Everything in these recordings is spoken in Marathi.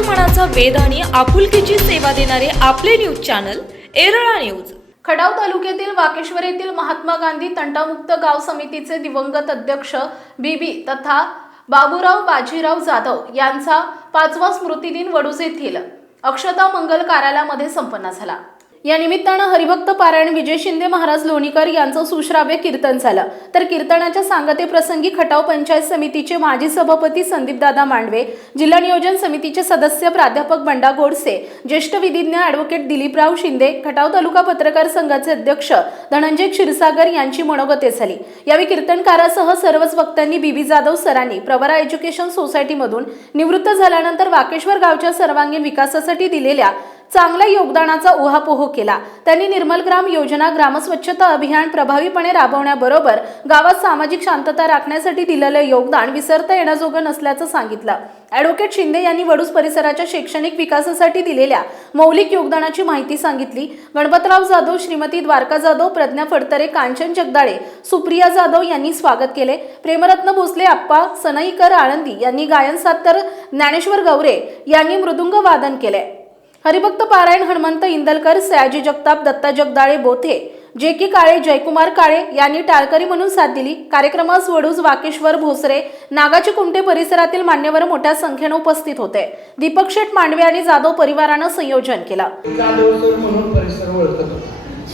मनाचा वेद आणि आपुलकीची सेवा देणारे आपले news channel Erla news. Khadav तालुक्यातील वाकेश्वर येथील महात्मा गांधी तंटामुक्त गाव समितीचे दिवंगत अध्यक्ष बीबी तथा बाबूराव बाजीराव जाधव यांचा पाचवा स्मृतिदिन वडूज येथील अक्षता मंगल कार्यालयामध्ये संपन्न झाला. या निमित्तानं हरिभक्त पारायण विजय शिंदे महाराज लोणीकर यांचं सुश्राव्य कीर्तन झालं. तर कीर्तनाच्या सांगतेप्रसंगी खटाव पंचायत समितीचे माजी सभापती संदीपदादा मांडवे जिल्हा नियोजन समितीचे सदस्य प्राध्यापक बंडा गोडसे ज्येष्ठ विधिज्ञ ॲडव्होकेट दिलीपराव शिंदे खटाव तालुका पत्रकार संघाचे अध्यक्ष धनंजय क्षीरसागर यांची मनोगते झाली. यावेळी कीर्तनकारासह सर्वच वक्त्यांनी बीबी जाधव सरांनी प्रवरा एज्युकेशन सोसायटीमधून निवृत्त झाल्यानंतर वाकेश्वर गावच्या सर्वांगीण विकासासाठी दिलेल्या चांगल्या योगदानाचा उहापोह केला. त्यांनी निर्मल ग्राम योजना ग्रामस्वच्छता अभियान प्रभावीपणे राबवण्याबरोबर गावात सामाजिक शांतता राखण्यासाठी दिलेलं योगदान विसरता येण्याजोगं नसल्याचं सांगितलं. ॲडव्होकेट शिंदे यांनी वडूस परिसराच्या शैक्षणिक विकासासाठी दिलेल्या मौलिक योगदानाची माहिती सांगितली. गणपतराव जाधव श्रीमती द्वारका जाधव प्रज्ञा फडतरे कांचन जगदाळे सुप्रिया जाधव यांनी स्वागत केले. प्रेमरत्न भोसले आप्पा सनईकर आळंदी यांनी गायन साथ तर ज्ञानेश्वर गौरे यांनी मृदुंग वादन केले. हरिभक्त पारायण हनुमंत इंदलकर सयाजी जगताप दत्ता जगदाळे बोथे जे की काळे जयकुमार काळे यांनी टाळकरी म्हणून साथ दिली. कार्यक्रमास वडूज वाकेश्वर भोसरे नागाची कुमटे परिसरातील मान्यवर मोठ्या संख्येने उपस्थित होते. दीपक शेठ मांडवे आणि जाधव परिवारानं संयोजन केलं. जाधव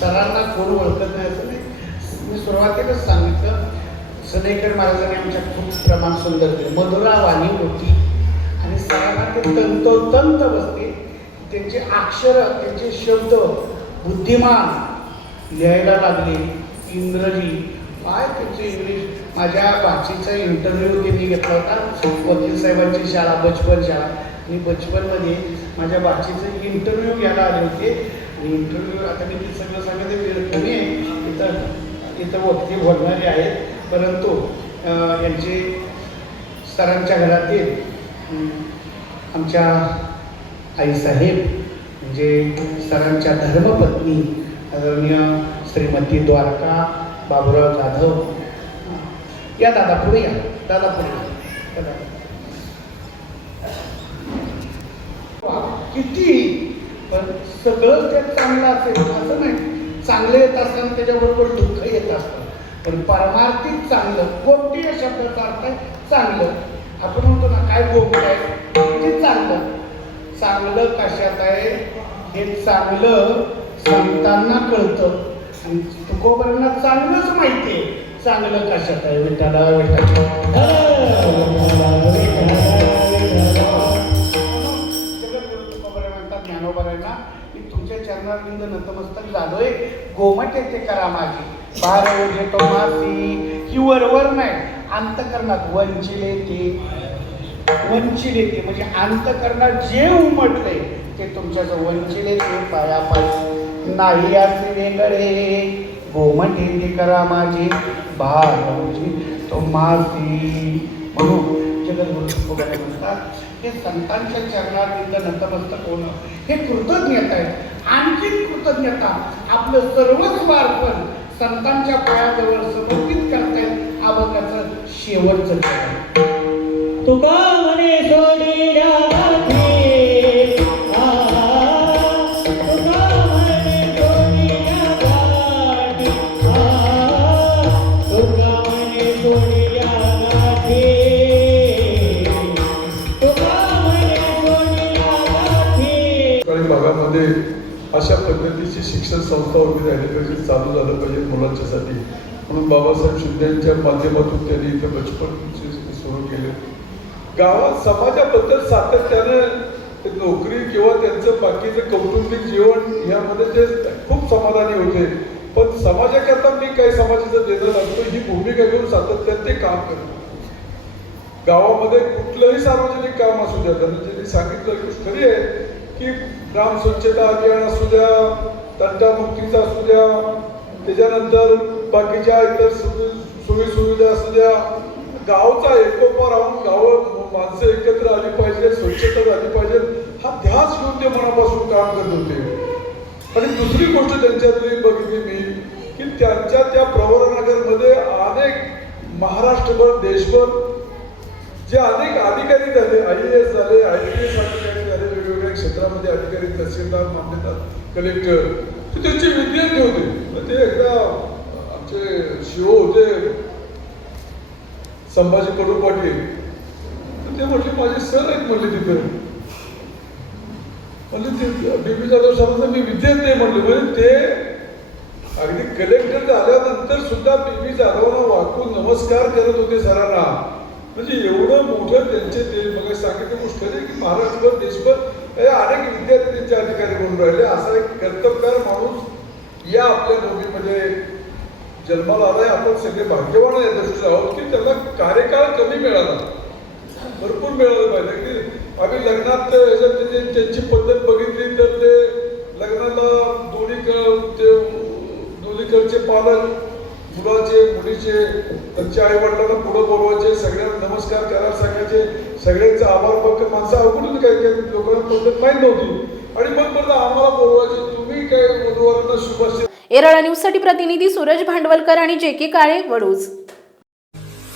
सरांना कोण ओळखत नाही असं नाही. मी सुरुवातीलाच सांगितलं सनेकर महाराजांनी आमच्या खूप प्रमाण सुंदर केलं. मधुरा वाणी होती. आणि सरांना ते तंतोतंत बसते त्यांचे अक्षर त्यांचे शब्द बुद्धिमान लिहायला लागले. इंग्रजी. काय त्यांचे इंग्लिश? माझ्या भाषेचा इंटरव्ह्यू त्यांनी घेतला होता. वकील साहेबांची शाळा बचपन शाळा. आणि बचपनमध्ये माझ्या भाषेचं इंटरव्ह्यू घ्यायला आले होते. आणि इंटरव्ह्यू आता मी ते सगळं सांगते वेळ कमी आहे? इथं इथं वक्ती बोलणारे आहेत. परंतु यांचे सरांच्या घरातील आमच्या आईसाहेब म्हणजे सरांच्या धर्मपत्नी आदरणीय श्रीमती द्वारका बाबुराव जाधव. या दादा पुढे या. दादा पुढे किती? पण सगळं त्यात चांगलं असेल हो, असं नाही. चांगलं येत असताना त्याच्याबरोबर दुःख येत असतं. पण परमार्थिक चांगलं कोणती या शब्दाचा अर्थ आहे? चांगलं. आपण म्हणतो ना काय गोष्ट आहे? चांगलं कशात आहे हे चांगलं सांगताना कळतं. आणि तुकोबरांना चांगलंच माहिती आहे चांगलं कशात आहे विठाला म्हणतात ज्ञानोबरांना मी तुमच्या चरणारविंद नतमस्तक झालोय. गोमट येते करा माझी बार घेतो मासी ही वरवर नाही. अंतकरणात वंचिले ते. वंचित येते म्हणजे अंतकरणात जे उमटले ते तुमच्या वंचित ते पाया नाही असले कडे गोमटी करा माझी. बार तो माझी म्हणून म्हणतात हे संतांच्या चरणात नतमस्तक होणं हे कृतज्ञता आहे. आणखी कृतज्ञता आपलं सर्वच बारपण संतांच्या पायाजवळ समर्पित करतायत आबकाचं शेवटचं तुका म्हणे सोडिल्या भागामध्ये अशा पद्धतीची शिक्षण संस्था उभी राहिली पाहिजे चालू झालं पाहिजे मुलांच्यासाठी. म्हणून बाबासाहेब शिंदेच्या माध्यमातून त्यांनी इथं बचपन सुरू केले. गावात समाजाबद्दल सातत्यानं नोकरी किंवा त्यांचं बाकीचं कौटुंबिक जीवन यामध्ये ते खूप समाधानी होते. पण समाजाकरता मी काही समाजाचं देणं लागतो ही भूमिका घेऊन सातत्यात ते काम करतो गावामध्ये कुठलंही सार्वजनिक काम असू द्या त्यांनी सांगितलं की खरी आहे की ग्राम स्वच्छता अभियान असू द्या तंटामुक्तीचा असू द्या त्याच्यानंतर बाकीच्या इतर सोयी सुविधा असू द्या गावचा एकोपा राहून गाव माणसं एकत्र आली पाहिजे स्वच्छता झाली पाहिजे हा ध्यास घेऊन ते मनापासून काम करत होते. आणि दुसरी गोष्ट त्यांच्यातली बघितली मी की त्यांच्या त्या प्रवरानगरमध्ये अनेक महाराष्ट्रभर देशभर जे अनेक अधिकारी झाले आय ए एस झाले आय पी एस अधिकारी क्षेत्रामध्ये अधिकारी तहसीलदार मान्यता कलेक्टर ते त्यांचे विद्यार्थी होते. मग ते एकदा आमचे शिओ होते संभाजी कडू पाटील ते म्हटले माझे सर आहेत म्हणले तिथे. म्हणजे ते बीबी जाधव सरांचा मी विद्यार्थी आहे म्हणले. म्हणजे ते अगदी कलेक्टर झाल्यानंतर सुद्धा बीबी जाधवना वाकून नमस्कार करत होते सरांना. म्हणजे एवढं मोठं त्यांचे ते मग सांगितलं गोष्ट आहे की महाराष्ट्रभर देशभर अनेक विद्यार्थ्यांचे अधिकारी बनून राहिले. असा एक कर्तबगार माणूस या आपल्या नोकरीमध्ये जन्माला आलाय. आपण सगळे भाग्यवान या आहोत की त्याला कार्यकाळ कमी मिळाला. भरपूर मिळालं पाहिजे. की आम्ही लग्नात ह्याच्यात त्यांची पद्धत बघितली तर ते लग्नाला दोन्ही ते दोन्हीकडचे पालक मुलाचे मुलीचे त्यांच्या आई वडिलांना पुढं बोलवायचे सगळ्यांना नमस्कार करायला सांगायचे. सगळ्यांचा आभार फक्त माणसं अवघडून काही काही लोकांना पद्धत माहीत नव्हती. आणि मग परत आम्हाला बोलवायचे तुम्ही काय वधूवरांना शुभाशय एरळा न्यूजसाठी प्रतिनिधी सूरज भांडवलकर आणि जे के काळे वडूज.